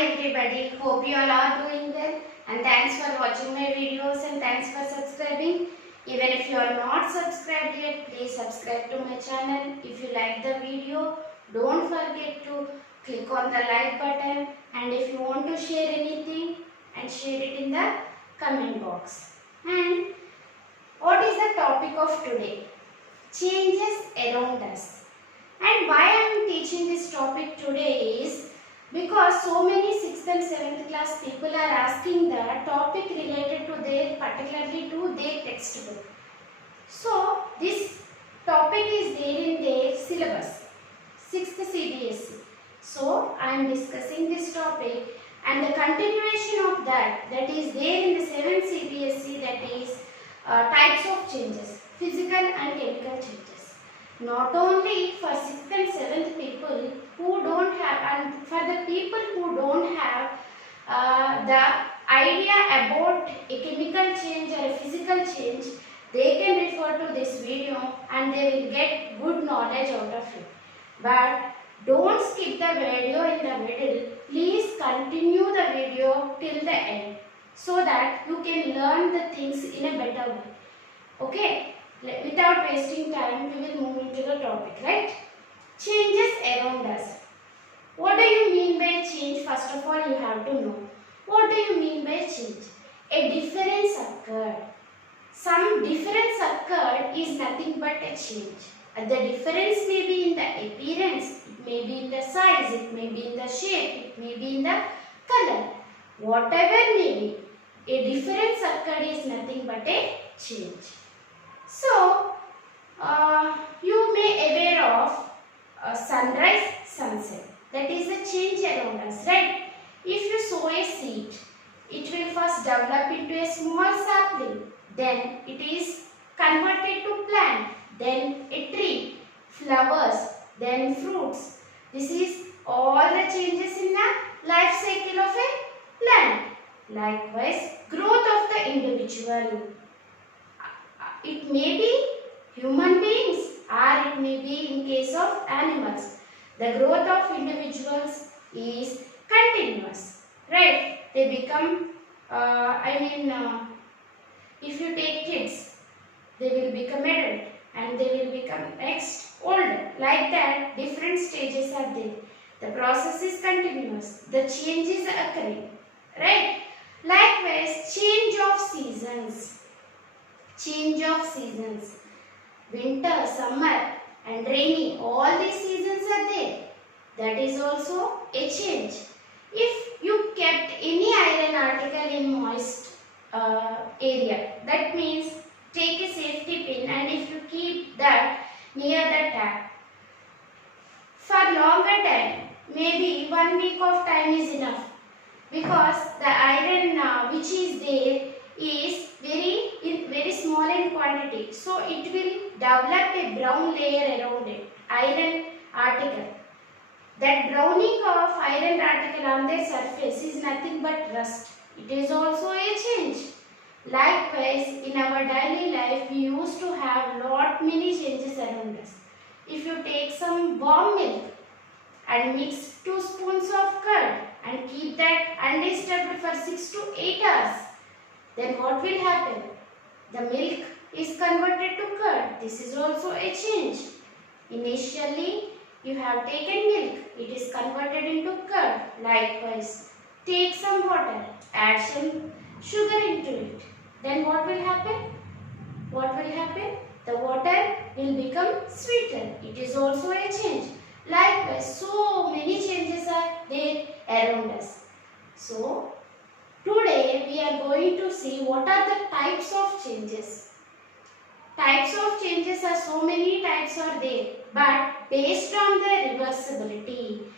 everybody, hope you all are doing well and thanks for watching my videos and thanks for subscribing. Even if you are not subscribed yet, please subscribe to my channel. If you like the video, don't forget to click on the like button, and if you want to share anything and share it in the comment box. And what is the topic of today? Changes around us. And why I am teaching this topic today is because so many 6th and 7th class people are asking the topic related to their, particularly to their textbook. So this topic is there in their syllabus, 6th CBSE. So I am discussing this topic and the continuation of that is there in the 7th CBSE, that is types of changes, physical and chemical changes. Not only for 6th and 7th people who don't have, and for the people who don't have the idea about a chemical change or a physical change, they can refer to this video and they will get good knowledge out of it. But don't skip the video in the middle. Please continue the video till the end so that you can learn the things in a better way. Okay? Without wasting time, we will move into the topic, right? Changes around us. What do you mean by change? First of all, you have to know. What do you mean by change? A difference occurred. Some difference occurred is nothing but a change. The difference may be in the appearance, it may be in the size, it may be in the shape, it may be in the color. Whatever may be, a difference occurred is nothing but a change. So, you may aware of sunrise, sunset. That is a change around us, right? If you sow a seed, it will first develop into a small sapling. Then it is converted to plant. Then a tree, flowers, then fruits. This is all the changes in the life cycle of a plant. Likewise, growth of the individual. It may be human beings or it may be in case of animals. The growth of individuals is continuous, right? They become, if you take kids, they will become adult and they will become next older. Like that, different stages are there. The process is continuous. The change is occurring, right? Likewise, change of seasons. Change of seasons. Winter, summer and rainy, all these seasons are there. That is also a change. If you kept any iron article in moist area, that means take a safety pin and if you keep that near the tap for longer time, maybe 1 week of time is enough, because the iron which is there is very small in quantity, so it will develop a brown layer around it, iron article. That browning of iron article on their surface is nothing but rust. It is also a change. Likewise, in our daily life, we used to have many changes around us. If you take some warm milk and mix 2 spoons of curd and keep that undisturbed for 6 to 8 hours, then what will happen? The milk is converted to curd. This is also a change. Initially, you have taken milk. It is converted into curd. Likewise, take some water. Add some sugar into it. Then what will happen? What will happen? The water will become sweeter. It is also a change. Likewise, so many changes are there around us. So, today we are going to see what are the types of changes. Types of changes are so many types are there, but based on the reversibility,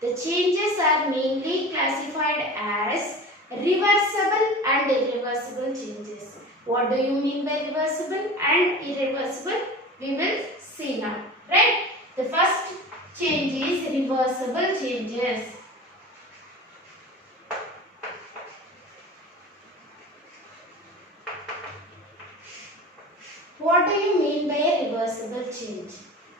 the changes are mainly classified as reversible and irreversible changes. What do you mean by reversible and irreversible? We will see now, right? The first change is reversible changes. What do you mean by a reversible change?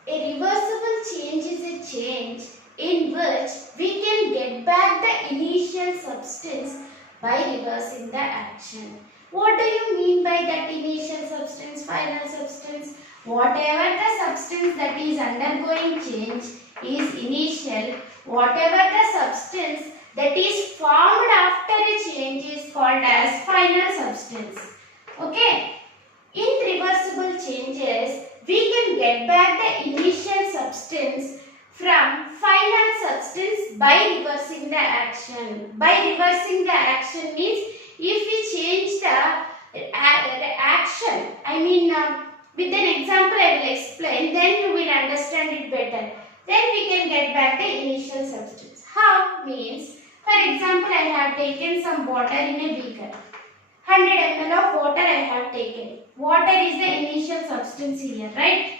A reversible change is a change in which we can get back the initial substance by reversing the action. What do you mean by that initial substance, final substance? Whatever the substance that is undergoing change is initial. Whatever the substance that is formed after a change is called as final substance. Okay? In reversible changes, we can get back the initial substance from final substance by reversing the action. By reversing the action means if we change the action, with an example I will explain, then you will understand it better. Then we can get back the initial substance. How? Means, for example, I have taken some water in a beaker. 100 ml of water I have taken. Water is the initial substance here, right?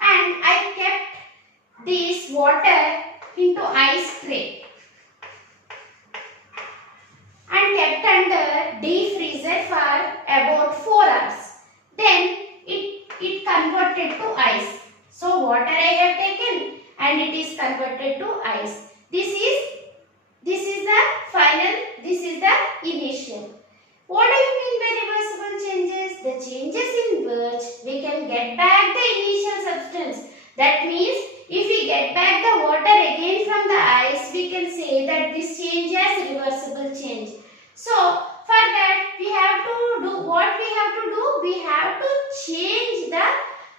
And I kept this water into ice tray and kept under deep freezer for about 4 hours. Then it converted to ice. So water I have taken and it is converted to ice. This is the final, this is the initial. What do you mean by reversible changes? The changes in which we can get back the initial substance. That means if we get back the water again from the ice, we can say that this change has reversible change. So for that we have to do what we have to do? We have to change the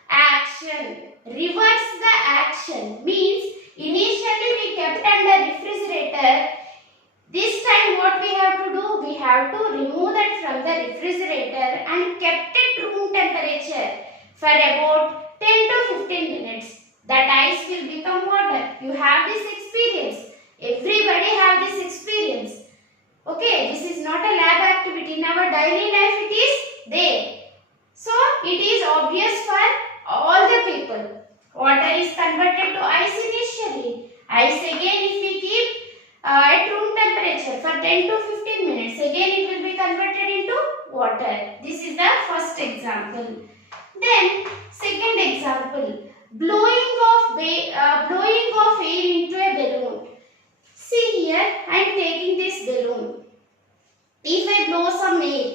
action. Reverse the action means initially we kept under refrigerator. This time what we have to do? We have to remove that from the refrigerator and kept it room temperature for about 10 to 15 minutes. That ice will become water. You have this experience. Everybody have this experience. Okay, this is not a lab activity. In our daily life it is there. So it is obvious for all the people. Water is converted to ice initially. Ice again if we keep at room temperature for 10 to 15 minutes, again it will be converted into water. This is the first example. Then second example, blowing of air into a balloon. See here, I am taking this balloon. If I blow some air,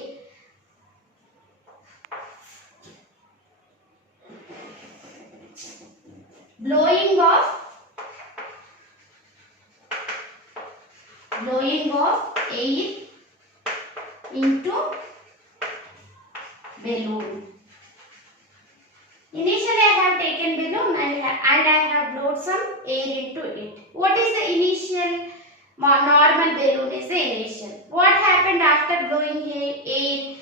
blowing of air into balloon. Initially I have taken balloon and I have blown some air into it. What is the initial? Normal balloon is the initial. What happened after blowing air?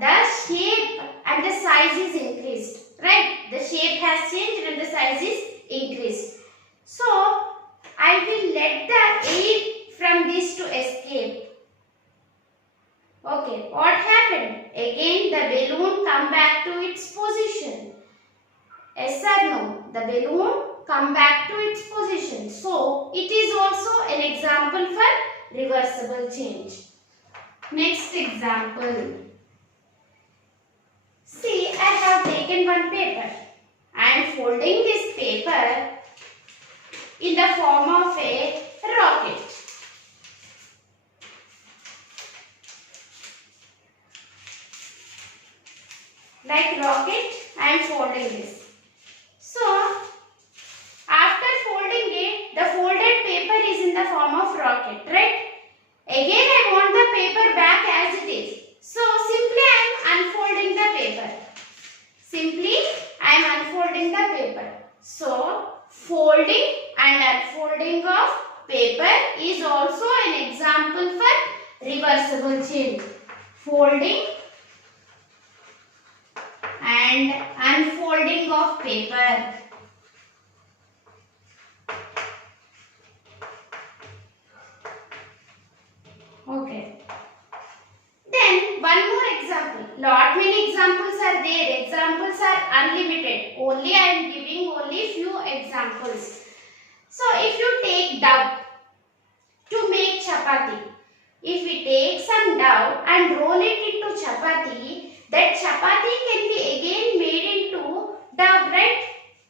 The shape and the size is increased. Right? The shape has changed and the size is increased. So I will let the air from this to escape. Okay, what happened? Again the balloon come back to its position. Yes or no? The balloon come back to its position. So it is also an example for reversible change. Next example. See, I have taken one paper. I am folding this paper in the form of a rocket. Like rocket, I am folding this. So, after folding it, the folded paper is in the form of rocket, right? Again, I want the paper back as it is. So, simply I am unfolding the paper. Simply, I am unfolding the paper. So, folding and unfolding of paper is also an example for reversible change. Folding and unfolding of paper. Okay. Then one more example. Lot many examples are there. Examples are unlimited. Only I am giving only few examples. So if you take dough to make chapati, if we take some dough and roll it into chapati, that chapati can be again made into dough, right?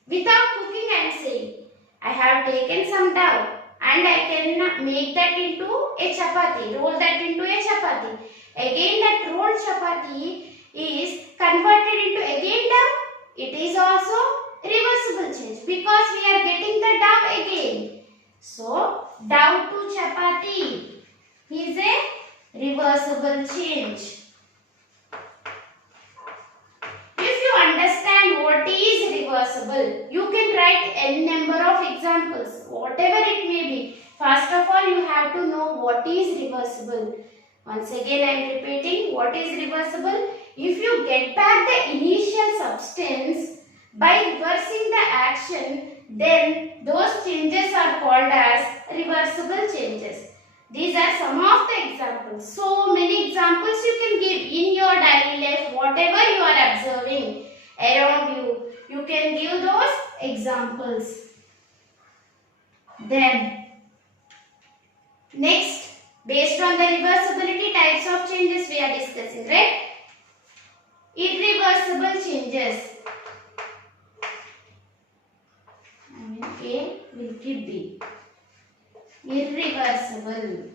Without cooking I am saying. and I can make that into a chapati, roll that into a chapati. Again that rolled chapati is converted into again dough. It is also reversible change because we are getting the dough again. So dough to chapati is a reversible change. If you understand what is reversible, you can write n number of examples, whatever it may be. First of all, you have to know what is reversible. Once again, I am repeating what is reversible. If you get back the initial substance by reversing the action, then those changes are called as reversible changes. These are some of the examples. So many examples you can give in your daily life, whatever you are observing around you. You can give those examples. Then, next, based on the reversibility types of changes we are discussing, right? Irreversible changes. A will keep B. Irreversible.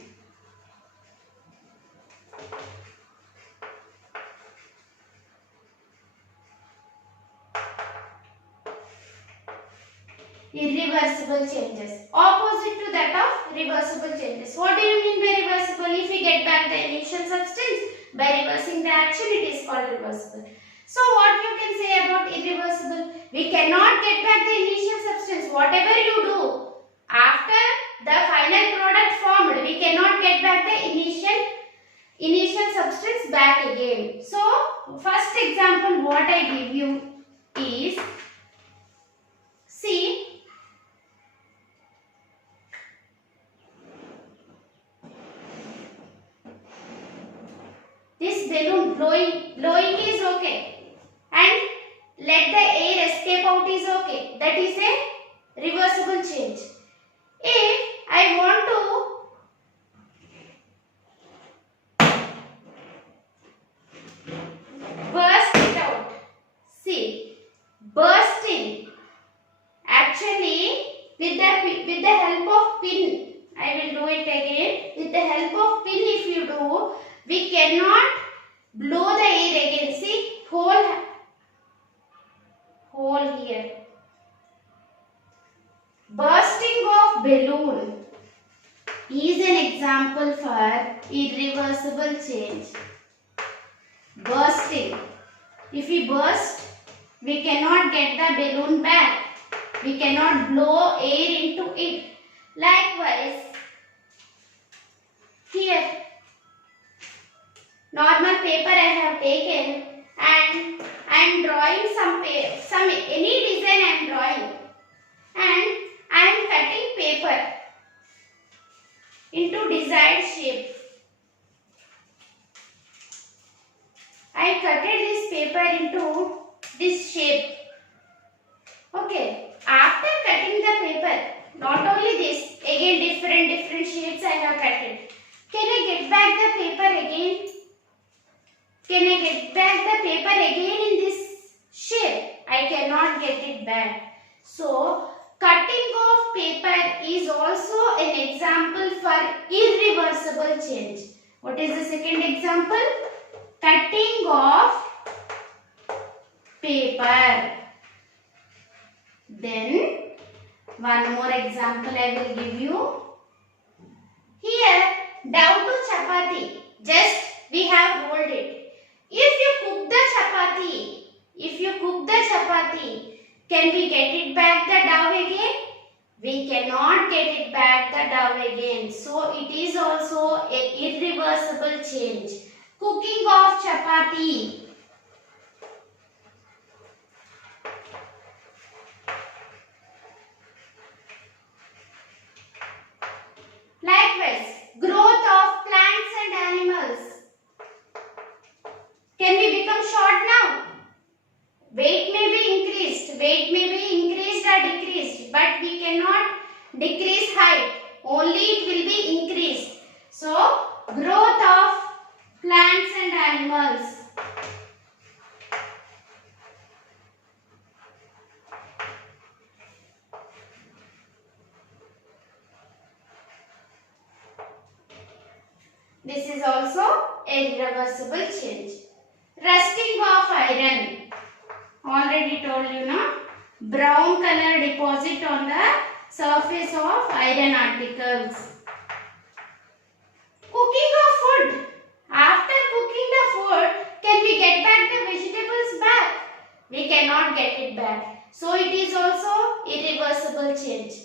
Irreversible changes. Opposite to that of reversible changes. What do you mean by reversible? If we get back the initial substance by reversing the action, it is called reversible. So what you can say about irreversible? We cannot get back the initial substance. Whatever you do after the final product formed, we cannot get back the initial substance back again. So first example what I give you is, see, this balloon blowing is okay, and let the air escape out is okay. That is a reversible change. If I want to burst it out, see, bursting, actually with the help of pin, I will do it again. With the help of pin, if you do, we cannot blow the air again. See, hole here. Bursting of balloon is an example for irreversible change. Bursting. If we burst, we cannot get the balloon back. We cannot blow air into it. Likewise, here, normal paper I have taken and I am drawing any design I am drawing, and I am cutting paper into desired shape. I cutted this paper into this shape. Okay, after cutting the paper, not only this, again different shapes I have cutted. Can I get back the paper again? Can I get back the paper again in this shape? I cannot get it back. So, cutting of paper is also an example for irreversible change. What is the second example? Cutting of paper. Then, one more example I will give you. Here, down to chapati. Just we have rolled it. If you cook the chapati, can we get it back the dough again? We cannot get it back the dough again. So it is also an irreversible change. Cooking of chapati. Likewise, growth of plants and animals. Can we become short now? Weight may be increased or decreased, but we cannot decrease height. Only it will be increased. So, growth of plants and animals. This is also a irreversible change. Rusting of iron. Already told you, na? Brown color deposit on the surface of iron articles. Cooking of food. After cooking the food, can we get back the vegetables back? We cannot get it back. So it is also irreversible change.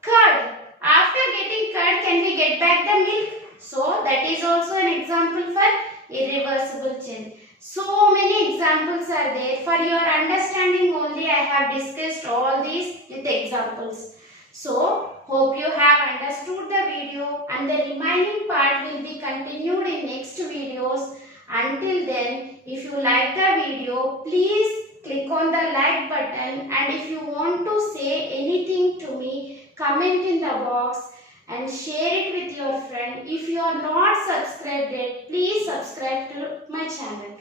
Curd. After getting curd, can we get back the milk? So that is also an example for irreversible change. So many examples are there. For your understanding only, I have discussed all these with examples. So, hope you have understood the video, and the remaining part will be continued in next videos. Until then, if you like the video, please click on the like button, and if you want to say anything to me, comment in the box and share it with your friend. If you are not subscribed yet, please subscribe to my channel.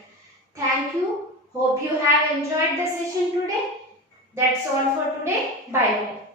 Thank you. Hope you have enjoyed the session today. That's all for today. Bye bye.